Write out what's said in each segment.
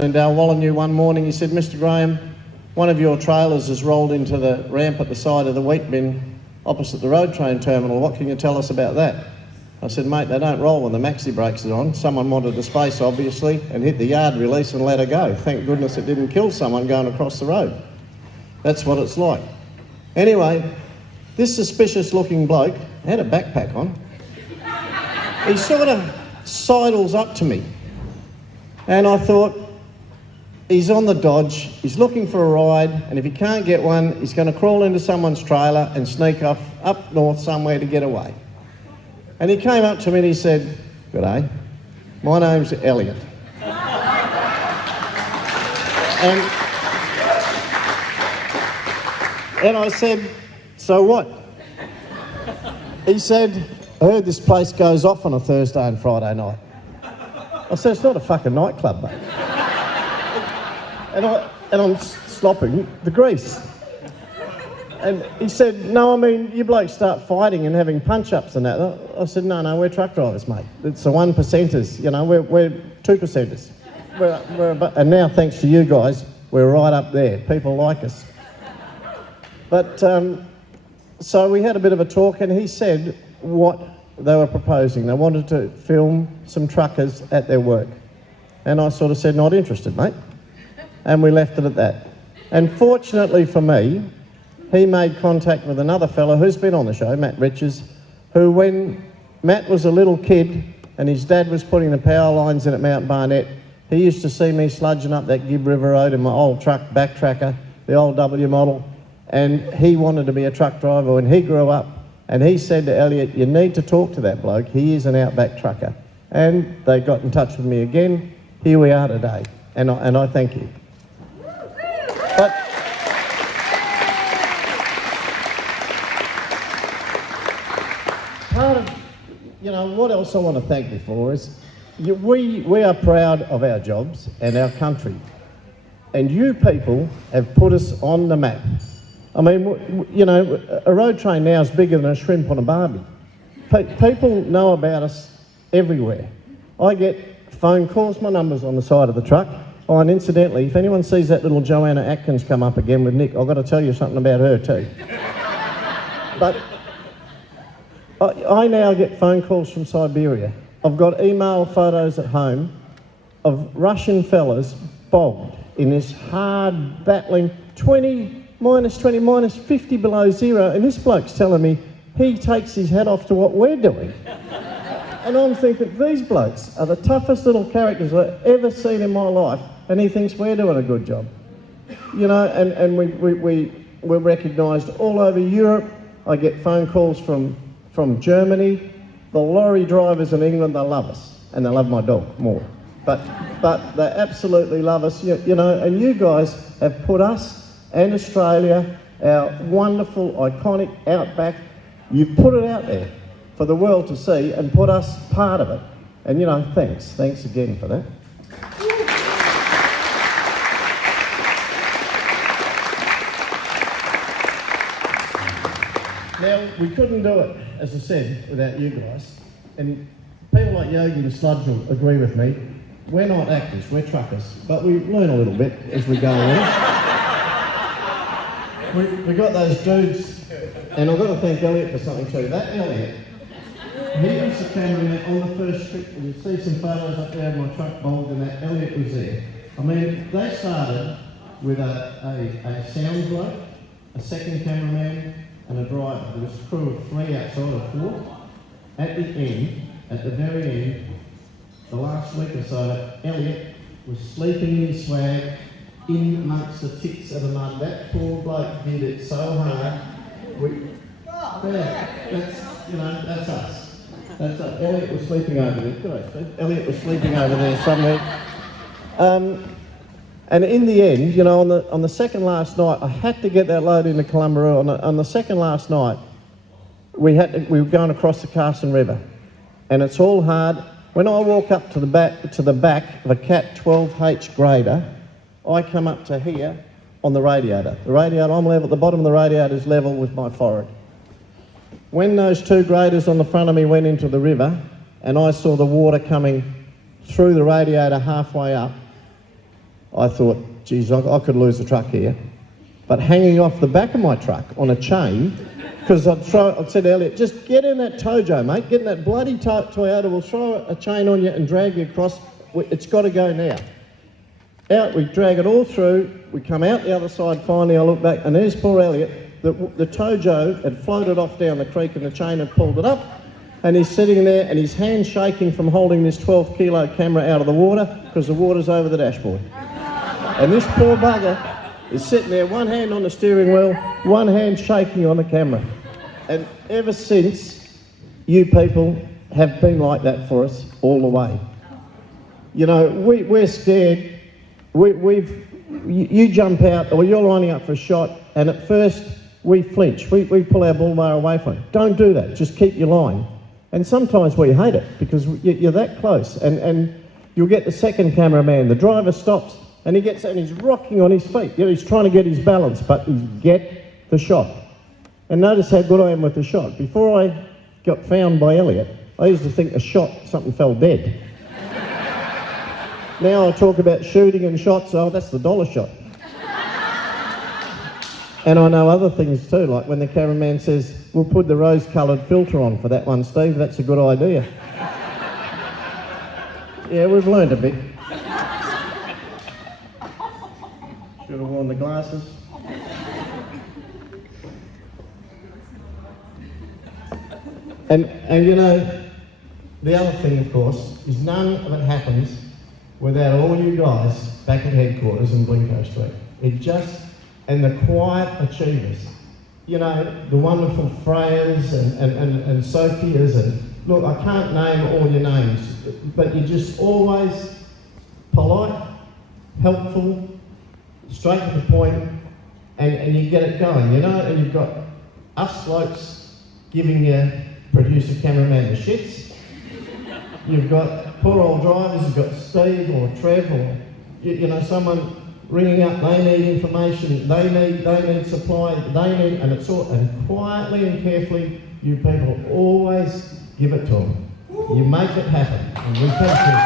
in Dalwallinu one morning. He said, "Mr. Grahame, one of your trailers has rolled into the ramp at the side of the wheat bin opposite the road train terminal. What can you tell us about that?" I said, "Mate, they don't roll when the maxi brakes are on. Someone wanted the space, obviously, and hit the yard release and let her go. Thank goodness it didn't kill someone going across the road. That's what it's like." Anyway, this suspicious-looking bloke had a backpack on. He sort of sidles up to me, and I thought, he's on the dodge, he's looking for a ride, and if he can't get one, he's going to crawl into someone's trailer and sneak off up north somewhere to get away. And he came up to me and he said, "G'day, my name's Elliot." And I said, "So what?" He said, "I heard this place goes off on a Thursday and Friday night." I said, "It's not a fucking nightclub, mate." And I'm slopping the grease. And he said, "No, I mean, you blokes start fighting and having punch-ups and that." I said, No, we're truck drivers, mate. It's the 1%ers, you know, we're 2%ers. And now, thanks to you guys, we're right up there. People like us. But, so we had a bit of a talk, and he said what they were proposing. They wanted to film some truckers at their work. And I sort of said, "Not interested, mate." And we left it at that. And fortunately for me, he made contact with another fella who's been on the show, Matt Riches, who, when Matt was a little kid and his dad was putting the power lines in at Mount Barnett, he used to see me sludging up that Gibb River Road in my old truck, backtracker, the old W model, and he wanted to be a truck driver when he grew up. And he said to Elliot, "You need to talk to that bloke, he is an outback trucker." And they got in touch with me again. Here we are today, and I thank you. But part of, you know, what else I want to thank you for is we are proud of our jobs and our country. And you people have put us on the map. I mean, you know, a road train now is bigger than a shrimp on a barbie. People know about us everywhere. I get phone calls, my number's on the side of the truck. Oh, and incidentally, if anyone sees that little Joanna Atkins come up again with Nick, I've got to tell you something about her too. But I now get phone calls from Siberia. I've got email photos at home of Russian fellas bogged in this hard, battling 20, minus 50 below zero, and this bloke's telling me he takes his hat off to what we're doing. And I'm thinking, these blokes are the toughest little characters I've ever seen in my life, and he thinks we're doing a good job. You know, and we're recognised all over Europe. I get phone calls from Germany. The lorry drivers in England, they love us, and they love my dog more. But they absolutely love us, you know, and you guys have put us and Australia, our wonderful, iconic outback, you've put it out there for the world to see and put us part of it. And, you know, thanks again for that. Now, we couldn't do it, as I said, without you guys. And people like Yogi and Sludge will agree with me. We're not actors, we're truckers. But we learn a little bit as we go along. We got those dudes, and I've got to thank Elliot for something too. That Elliot, he was the cameraman on the first trip, and you see some photos up there of my truck bogged, and that Elliot was there. I mean, they started with a sound bloke, a second cameraman, and a driver. There was a crew of 3 outside of 4. At the end, at the very end, the last week or so, Elliot was sleeping in swag in amongst the ticks of the mud. That poor bloke did it so hard. That's us. That's us. Elliot was sleeping over there. Good day, Steve. Elliot was sleeping over there somewhere. And in the end, you know, on the second last night, I had to get that load into Columbaroo. On the second last night, we were going across the Carson River, and it's all hard. When I walk up to the back of a Cat 12H grader, I come up to here on the radiator. The radiator, I'm level. The bottom of the radiator is level with my forehead. When those 2 graders on the front of me went into the river, and I saw the water coming through the radiator halfway up, I thought, geez, I could lose the truck here. But hanging off the back of my truck on a chain, because I'd said to Elliot, just get in that Tojo, mate, get in that bloody Toyota, we'll throw a chain on you and drag you across. It's got to go now. Out, we drag it all through, we come out the other side finally, I look back, and there's poor Elliot. The Tojo had floated off down the creek and the chain had pulled it up, and he's sitting there and his hand's shaking from holding this 12-kilo camera out of the water because the water's over the dashboard. And this poor bugger is sitting there, one hand on the steering wheel, one hand shaking on the camera. And ever since, you people have been like that for us all the way. You know, we're scared. You jump out, or you're lining up for a shot, and at first we flinch. We pull our bull bar away from it. Don't do that. Just keep your line. And sometimes we hate it because you're that close. And you'll get the second cameraman. The driver stops, and he's rocking on his feet. You know, he's trying to get his balance, but he's get the shot. And notice how good I am with the shot. Before I got found by Elliot, I used to think a shot, something fell dead. Now I talk about shooting and shots, oh, that's the dollar shot. And I know other things too, like when the cameraman says, we'll put the rose-coloured filter on for that one, Steve, that's a good idea. Yeah, we've learned a bit. Should have worn the glasses. And you know, the other thing, of course, is none of it happens without all you guys back at headquarters in Blinko Street. And the quiet achievers. You know, the wonderful Freyas and Sophias, and look, I can't name all your names, but you're just always polite, helpful, straight to the point, and you get it going, you know, and you've got us blokes giving your producer cameraman the shits. You've got poor old drivers, you've got Steve or Trev or, you know, someone ringing up, they need information, they need supply, and quietly and carefully, you people always give it to them. You make it happen, and we thank you.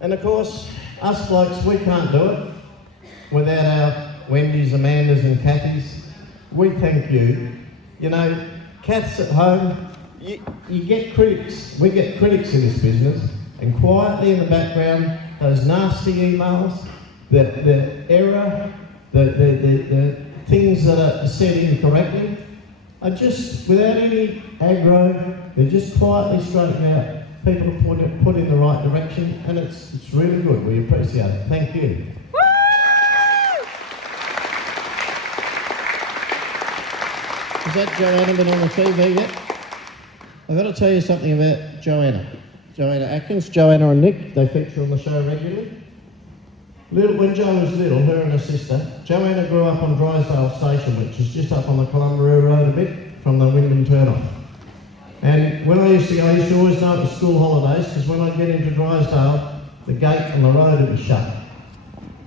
And of course, us blokes, we can't do it without our Wendy's, Amanda's and Kathy's. We thank you. You know, Kath's at home, you get critics. We get critics in this business, and quietly in the background, those nasty emails, the error, the things that are said incorrectly, are just, without any aggro, they're just quietly straightened out. People are put in the right direction, and it's really good. We appreciate it. Thank you. Has that Joanna been on the TV yet? I've got to tell you something about Joanna. Joanna Atkins, Joanna and Nick, they feature on the show regularly. When Jo was little, her and her sister, Joanna grew up on Drysdale Station, which is just up on the Columbia Road a bit from the Wyndham turn-off. And when I used to always know it was school holidays, because when I'd get into Drysdale, the gate on the road would be shut.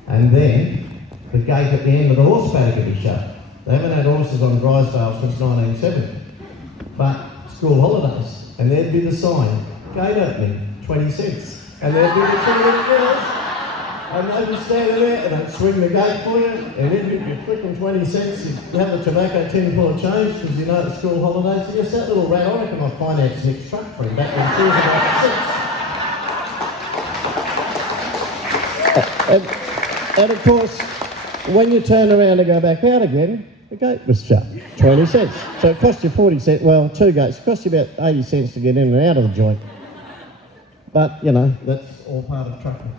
And then the gate at the end of the horse paddock would be shut. They haven't had horses on Drysdale since 1970. But school holidays, and there'd be the sign, gate opening, 20 cents. And there'd be the 2 little girls, and they'd be standing there, and they'd swing the gate for you, and it'd be freaking 20 cents. You'd have a tobacco tin full of change, because you know it's school holidays. Yes, that little rat, I reckon I financed Nick's truck for him back when she was about 6. And of course, when you turn around to go back out again, the gate was shut, 20 cents. So it cost you 40 cents, well, 2 gates. It cost you about 80 cents to get in and out of the joint. But, you know, that's all part of trucking.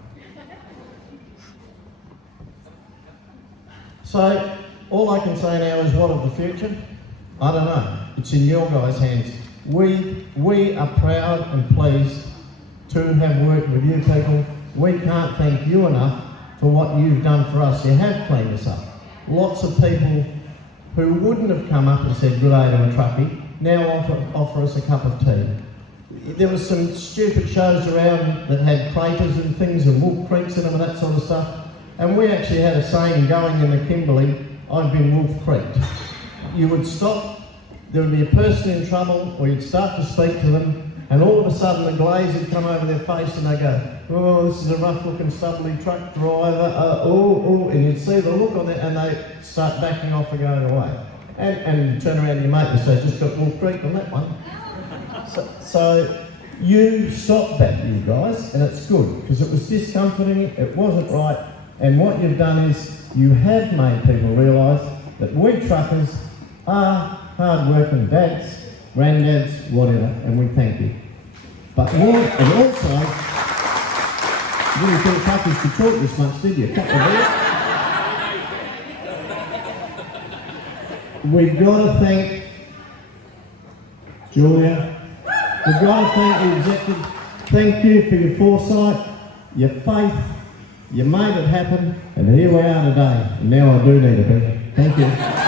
So, all I can say now is, what of the future? I don't know. It's in your guys' hands. We are proud and pleased to have worked with you people. We can't thank you enough for what you've done for us. You have cleaned us up. Lots of people who wouldn't have come up and said good day to a truckie now offer us a cup of tea. There was some stupid shows around that had craters and things and wolf creeks in them and that sort of stuff. And we actually had a saying going in the Kimberley, I've been wolf creeked. you would stop, there would be a person in trouble, or you'd start to speak to them, and all of a sudden the glaze would come over their face and they'd go, oh, this is a rough-looking, stubbly truck driver, and you'd see the look on it, and they start backing off and going away. And turn around to your mate and say, just got Wolf Creek on that one. So you stopped that, you guys, and it's good, because it was discomforting, it wasn't right, and what you've done is you have made people realise that we truckers are hard-working dads, granddads, whatever, and we thank you. But more, and also, you didn't think truckers could talk this much, did you? Couple of years. We've got to thank Julia. We've got to thank the executive. Thank you for your foresight, your faith. You made it happen, and here we are today. And now I do need a better. Thank you.